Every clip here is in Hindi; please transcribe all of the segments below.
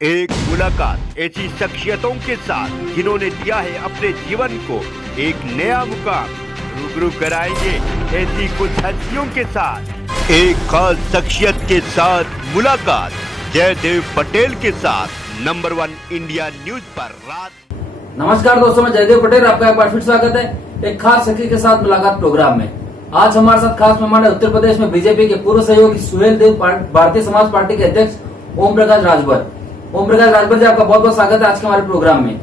एक मुलाकात ऐसी शख्सियतों के साथ जिन्होंने दिया है अपने जीवन को एक नया मुकाम। रूबरू कराएंगे ऐसी कुछ हस्तियों के साथ एक खास शख्सियत के साथ मुलाकात। जयदेव पटेल के साथ नंबर 1 इंडिया न्यूज पर रात। नमस्कार दोस्तों, मैं जयदेव पटेल, आपका एक बार फिर स्वागत है एक खास शख्सियत के साथ मुलाकात प्रोग्राम में। आज हमारे साथ खास मेहमान है उत्तर प्रदेश में बीजेपी के पूर्व सहयोगी सुहेल देव, भारतीय समाज पार्टी के अध्यक्ष ओम प्रकाश राजभर। ओम प्रकाश राजभर जी, आपका बहुत बहुत स्वागत है आज के हमारे प्रोग्राम में।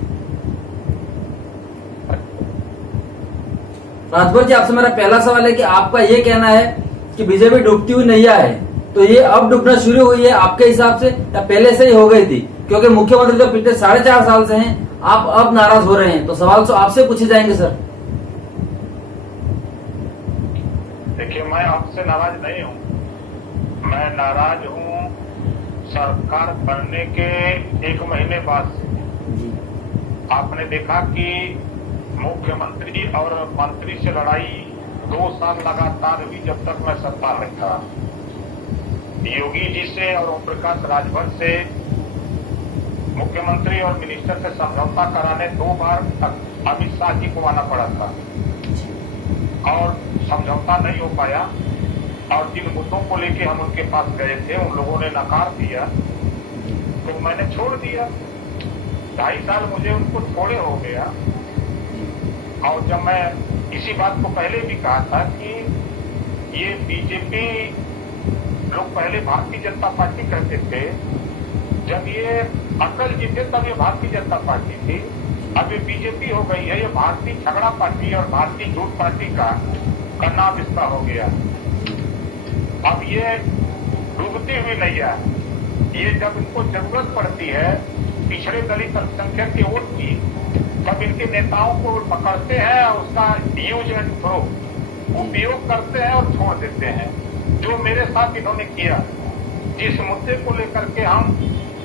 राजभर जी, आपसे मेरा पहला सवाल है कि आपका ये कहना है कि बीजेपी डूबती हुई नैया है, तो ये अब डूबना शुरू हुई है आपके हिसाब से या पहले से ही हो गई थी? क्योंकि मुख्यमंत्री तो पिछले 4.5 साल से हैं, आप अब नाराज हो रहे हैं, तो सवाल तो आपसे पूछे जाएंगे सर। देखिए, मैं आपसे नाराज नहीं हूँ, मैं नाराज हूँ सरकार बनने के 1 महीने बाद से। आपने देखा कि मुख्यमंत्री और मंत्री से लड़ाई 2 साल लगातार हुई जब तक मैं सत्ता में था। योगी जी से और ओम प्रकाश राजभर से मुख्यमंत्री और मिनिस्टर से समझौता कराने 2 बार अमित शाह जी को आना पड़ा था और समझौता नहीं हो पाया। और जिन मुद्दों को लेके हम उनके पास गए थे उन लोगों ने नकार दिया, तो मैंने छोड़ दिया। 2.5 साल मुझे उनको छोड़े हो गया। और जब मैं इसी बात को पहले भी कहा था कि ये बीजेपी लोग पहले भारतीय जनता पार्टी कहते थे, जब ये अटल जी थे तब ये भारतीय जनता पार्टी थी, अब ये बीजेपी हो गई है। ये भारतीय झगड़ा पार्टी और भारतीय झूठ पार्टी का नाम इसका हो गया। अब ये डूबती हुई नैया, ये जब इनको जरूरत पड़ती है पिछड़े दलित अल्पसंख्यक के वोट की, तब इनके नेताओं को पकड़ते हैं और उसका यूज एंड थ्रो उपयोग करते हैं और छोड़ देते हैं। जो मेरे साथ इन्होंने किया, जिस मुद्दे को लेकर के हम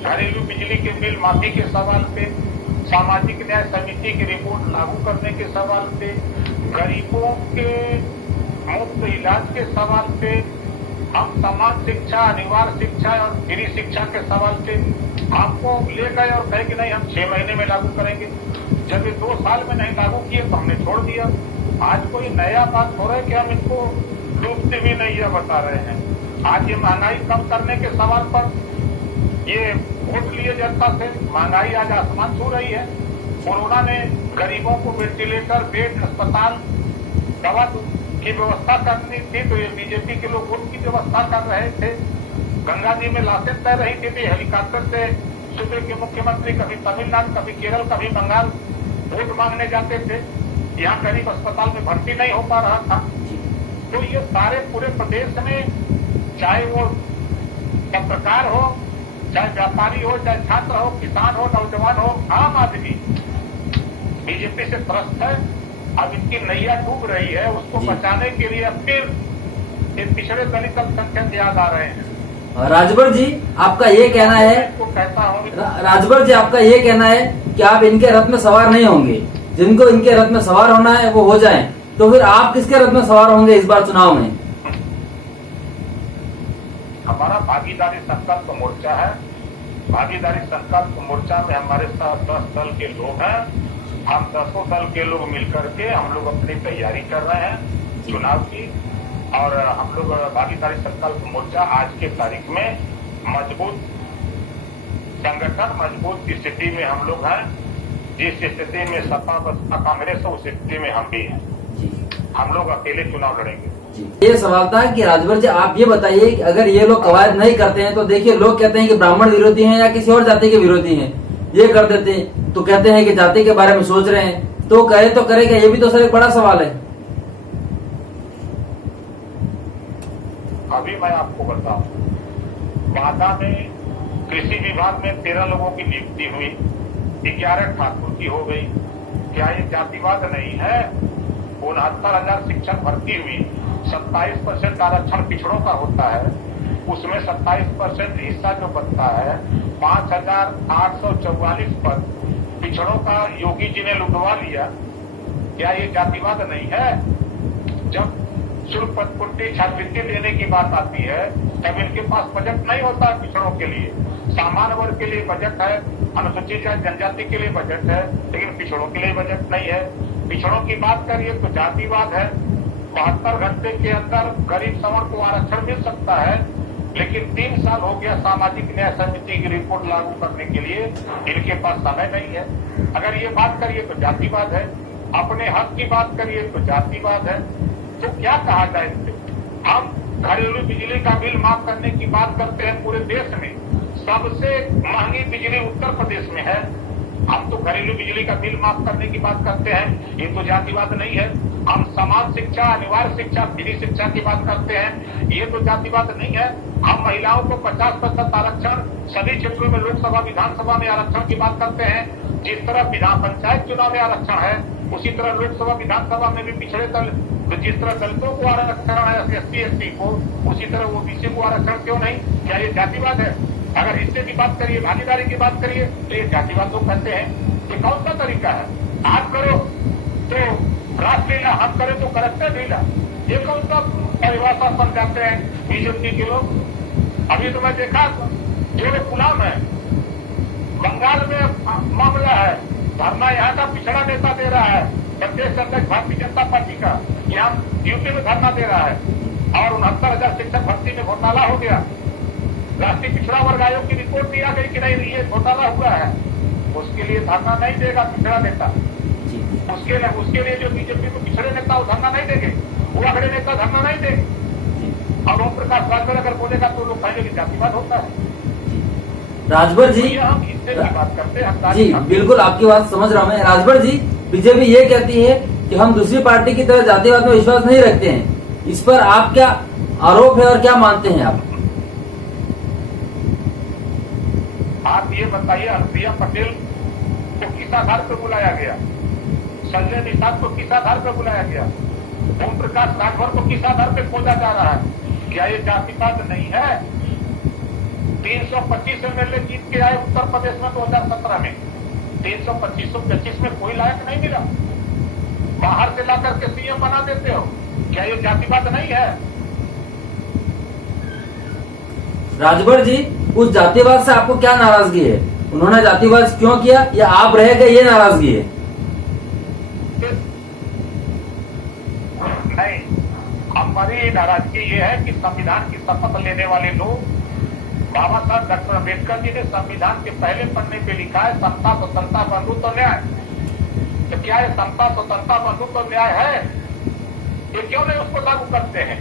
घरेलू बिजली के बिल माफी के सवाल पे, सामाजिक न्याय समिति की रिपोर्ट लागू करने के सवाल पे, गरीबों के मुफ्त इलाज के सवाल पे, हम समान शिक्षा, अनिवार्य शिक्षा और फ्री शिक्षा के सवाल पे आपको ले गए और कहे कि नहीं हम 6 महीने में लागू करेंगे। जब ये 2 साल में नहीं लागू किए तो हमने छोड़ दिया। आज कोई नया बात हो रहा है कि हम इनको डूबती हुई नैया बता रहे हैं। आज ये महंगाई कम करने के सवाल पर ये वोट लिए जनता से, महंगाई आज आसमान छू रही है। कोरोना ने गरीबों को वेंटिलेटर, बेड, अस्पताल, दवा की व्यवस्था करनी थी, तो ये बीजेपी के लोग वोट की व्यवस्था कर रहे थे। गंगा जी में लाशें तैर रही थी, हेलीकॉप्टर से सूबे के मुख्यमंत्री कभी तमिलनाडु, कभी केरल, कभी बंगाल वोट मांगने जाते थे। यहाँ गरीब अस्पताल में भर्ती नहीं हो पा रहा था। तो ये सारे पूरे प्रदेश में, चाहे वो पत्रकार हो, चाहे व्यापारी हो, चाहे छात्र हो, किसान हो, नौजवान हो, आम आदमी बीजेपी से त्रस्त है। अब इनकी नैया डूब रही है, उसको बचाने के लिए अब फिर ये पिछड़े दलित अल्पसंख्यक याद आ रहे हैं। राजभर जी, आपका ये कहना है, राजभर जी आपका ये कहना है कि आप इनके रथ में सवार नहीं होंगे, जिनको इनके रथ में सवार होना है वो हो जाएं, तो फिर आप किसके रथ में सवार होंगे इस बार चुनाव में? हमारा भागीदारी संकल्प मोर्चा है। भागीदारी संकल्प मोर्चा में हमारे साथ 10 दल के लोग हैं। हम 10 दल के लोग मिलकर के हम लोग अपनी तैयारी कर रहे हैं चुनाव की। और हम लोग भागीदारी संकल्प मोर्चा आज के तारीख में मजबूत संगठन, मजबूत स्थिति में हम लोग हैं। जिस स्थिति में सपा बसपा कांग्रेस है, उस स्थिति में हम भी हैं। हम लोग अकेले चुनाव लड़ेंगे। ये सवाल था कि राजभर जी आप ये बताइए कि अगर ये लोग कवायद नहीं करते हैं, तो देखिए लोग कहते हैं कि ब्राह्मण विरोधी हैं या किसी और जाति के विरोधी हैं, ये कर देते हैं तो कहते हैं कि जाति के बारे में सोच रहे हैं, तो कहे तो करेगा, ये भी तो सर एक बड़ा सवाल है। अभी मैं आपको बताऊं, वादा में कृषि विभाग में 13 लोगों की नियुक्ति हुई, 11 ठाकुर की हो गई। क्या ये जातिवाद नहीं है? 69,000 शिक्षक भर्ती हुई, 27% आरक्षण पिछड़ों का होता है, उसमें 27% हिस्सा जो बनता है, 5,844 पद पिछड़ों का योगी जी ने लुटवा लिया। क्या ये जातिवाद नहीं है? जब शुल्क प्रतिपूर्ति छात्रवृत्ति देने की बात आती है, तब इनके पास बजट नहीं होता पिछड़ों के लिए। सामान्य वर्ग के लिए बजट है, अनुसूचित जनजाति के लिए बजट है, लेकिन पिछड़ों के लिए बजट नहीं है। पिछड़ों की बात करिए तो जातिवाद है। 72 घंटे के अंदर गरीब सवर्ण को आरक्षण मिल सकता है, लेकिन 3 साल हो गया सामाजिक न्याय समिति की रिपोर्ट लागू करने के लिए, इनके पास समय नहीं है। अगर ये बात करिए तो जातिवाद है, अपने हक की बात करिए तो जातिवाद है। तो क्या कहा जाए इससे? हम घरेलू बिजली का बिल माफ करने की बात करते हैं पूरे देश में, सबसे महंगी बिजली उत्तर प्रदेश में है। हम तो घरेलू बिजली का बिल माफ करने की बात करते हैं, ये तो जातिवाद नहीं है। हम समान शिक्षा, अनिवार्य शिक्षा, फ्री शिक्षा की बात करते हैं, ये तो जातिवाद नहीं है। हम महिलाओं को 50% आरक्षण सभी क्षेत्रों में लोकसभा विधानसभा में आरक्षण की बात करते हैं। जिस तरह विधान पंचायत चुनाव में आरक्षण है, उसी तरह लोकसभा विधानसभा में भी पिछड़े दल, जिस तरह दलितों को आरक्षण है, SC ST को, उसी तरह OBC को आरक्षण क्यों नहीं? क्या ये जातिवाद है? अगर हिस्से की बात करिए, भागीदारी की बात करिए, तो ये जातिवाद लोग कहते हैं। ये कौन सा तरीका है? आप करो तो राष्ट्रलीला, हम करें तो करप्टर लीला, ये कौन सा परिभाषा बन जाते हैं बीजेपी के लोग? अभी तो मैं देखा जो लोग गुलाम है, बंगाल में मामला है, धरना यहाँ का पिछड़ा नेता दे रहा है, प्रदेश अध्यक्ष भारतीय जनता पार्टी का, यहाँ यूपी में धरना दे रहा है, और 69,000 शिक्षक भर्ती में घोटाला हो गया। राष्ट्रीय पिछड़ा वर्ग आयोग की रिपोर्ट भी आ गई कि नहीं, ये घोटाला हुआ है। उसके लिए धरना नहीं देगा पिछड़ा नेता। उसके लिए जो बीजेपी को पिछड़े नेता वो धरना नहीं देंगे, वो अगले नेता धरना नहीं देंगे। और ओम प्रकाश राजभर अगर बोलेगा तो लोग कहेंगे कि जातिवाद होता है। राजभर जी, हम इससे बात करते हैं जी बिल्कुल आपकी बात समझ रहा हूँ मैं। राजभर जी, बीजेपी ये कहती है कि हम दूसरी पार्टी की तरह जातिवाद में विश्वास नहीं रखते हैं, इस पर आप क्या आरोप है और क्या मानते हैं आप? आप ये बताइए, अनुप्रिया पटेल को किस आधार पर बुलाया गया? संजय निषाद को किस आधार पर बुलाया गया? ओम प्रकाश राजभर को किस आधार पर खोजा जा रहा है? क्या ये जातिवाद नहीं है? 325 MLA जीत के आए उत्तर प्रदेश में 2017 में, 325 में कोई लायक नहीं मिला, बाहर से ला करके CM बना देते हो। क्या ये जातिवाद नहीं है? राजभर जी, उस जातिवाद से आपको क्या नाराजगी है? उन्होंने जातिवाद क्यों किया, या आप रह गए ये नाराजगी है? नहीं, हमारी नाराजगी ये है कि संविधान की शपथ लेने वाले लोग, बाबा साहब डॉक्टर अम्बेडकर जी ने संविधान के पहले पन्ने पे लिखा है समता, स्वतंत्रता, बंधुत्व और न्याय। तो क्या ये समता, स्वतंत्रता, बंधुत्व और न्याय है? ये क्यों नहीं उसको लागू करते हैं?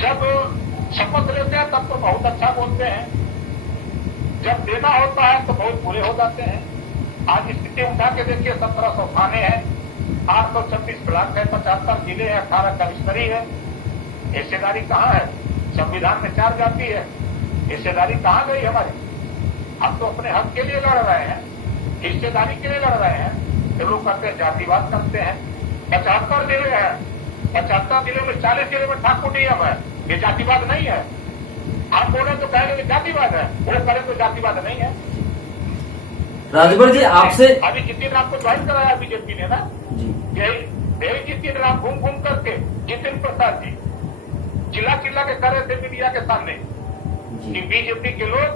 जब शपथ लेते हैं तब तो बहुत अच्छा बोलते हैं, जब देना होता है तो बहुत बुरे हो जाते हैं। आज स्थिति उठा के देखिए, 1700 थाने हैं, 826 ब्लॉक है, 75 जिले हैं, 18 कमिश्नरी है। हिस्सेदारी कहाँ है? संविधान में 4 जाति है, हिस्सेदारी कहाँ गई हमारी? हम तो अपने हक के लिए लड़ रहे हैं, हिस्सेदारी के लिए लड़ रहे हैं। तो लोग कहते हैं जातिवाद करते हैं। 75 जिले हैं, 75 जिले में 40 जिले में ठाकुर नियम है, ये जातिवाद नहीं है। आप बोले तो कहेंगे जातिवाद है, वो करें तो जातिवाद नहीं है। राजभर जी, आपसे अभी जिस दिन आपको ज्वाइन कराया बीजेपी ने ना, यही जिस दिन आप घूम घूम करके जितिन प्रसाद जी चिल्ला चिल्ला के कर रहे थे मीडिया के सामने कि बीजेपी के लोग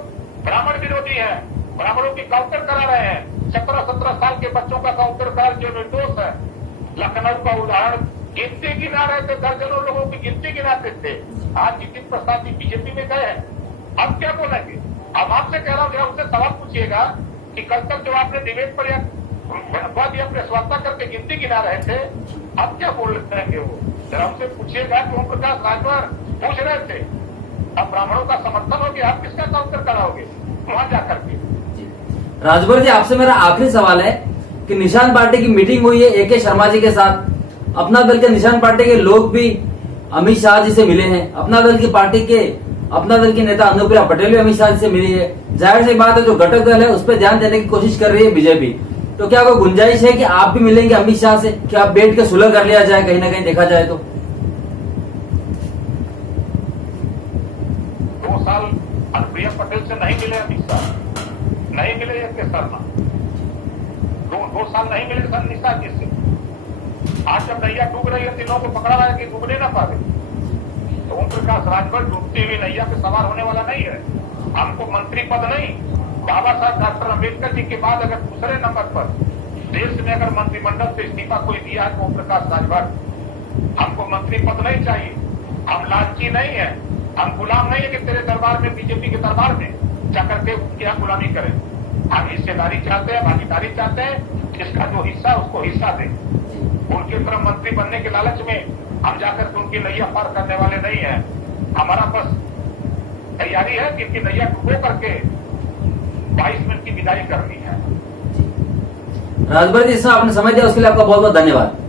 ब्राह्मण विरोधी हैं, ब्राह्मणों की काउंटर करा रहे हैं। 17-17 साल के बच्चों का काउंटर कर जो निर्दोष है। लखनऊ का उदाहरण गिनती गिना रहे थे, दर्जनों लोगों की गिनती गिनाते थे। आज जितिन प्रसाद जी बीजेपी में गए हैं, अब क्या बोलेंगे? अब आपसे कह रहा हूँ, जरा उससे सवाल पूछिएगा कि कल तक जो आपने डिबेट पर या अपने स्वास्थ्य करके गिनती गिना रहे थे, अब क्या बोल रहेंगे वो? जरा उनसे पूछिएगा कि ओम प्रकाश राजभर पूछ रहे थे, अब ब्राह्मणों का समर्थन हो गया, आप किसका काउंटर कराओगे वहां जाकर के? राजभर जी, आपसे मेरा आखिरी सवाल है कि निशान पार्टी की मीटिंग हुई है AK शर्मा जी के साथ। अपना दल के निशान पार्टी के लोग भी अमित शाह जी से मिले हैं, अपना दल की नेता अनुप्रिया पटेल भी अमित शाह जी से मिली है। जाहिर सी बात है, जो घटक दल है उस पर ध्यान देने की कोशिश कर रही है बीजेपी। तो क्या कोई गुंजाइश है कि आप भी मिलेंगे अमित शाह से, कि आप बैठ के सुलह कर लिया जाए, कहीं ना कहीं देखा जाए तो? 2 साल अनुप्रिया पटेल से नहीं मिले अमित शाह, नहीं मिले AK शर्मा, 2 साल नहीं मिले सर निशा जी से। आज जब नैया डूब रही है, तीनों को पकड़ा रहा है कि डूबने ना पावे, तो ओम प्रकाश राजभर डूबती हुई नैया पे सवार होने वाला नहीं है। हमको मंत्री पद नहीं, बाबा साहब डॉक्टर अम्बेडकर जी के बाद अगर दूसरे नंबर पर देश में अगर मंत्रिमंडल से इस्तीफा कोई दिया है तो ओम प्रकाश राजभर। हमको मंत्री पद नहीं चाहिए, हम लालची नहीं है, हम गुलाम नहीं है कि तेरे दरबार में, बीजेपी के दरबार में जाकर के उनकी हम गुलामी करें। हम हिस्सेदारी चाहते हैं, भागीदारी चाहते हैं, जिसका जो हिस्सा उसको हिस्सा दे। उनकी तरफ मंत्री बनने के लालच में हम जाकर के उनकी नैया पार करने वाले नहीं है। हमारा बस तैयारी है कि इनकी नैया डूबो करके 22 मिनट की विदाई करनी है। राजभर जी, इसमें आपने समय दिया उसके लिए आपका बहुत बहुत धन्यवाद।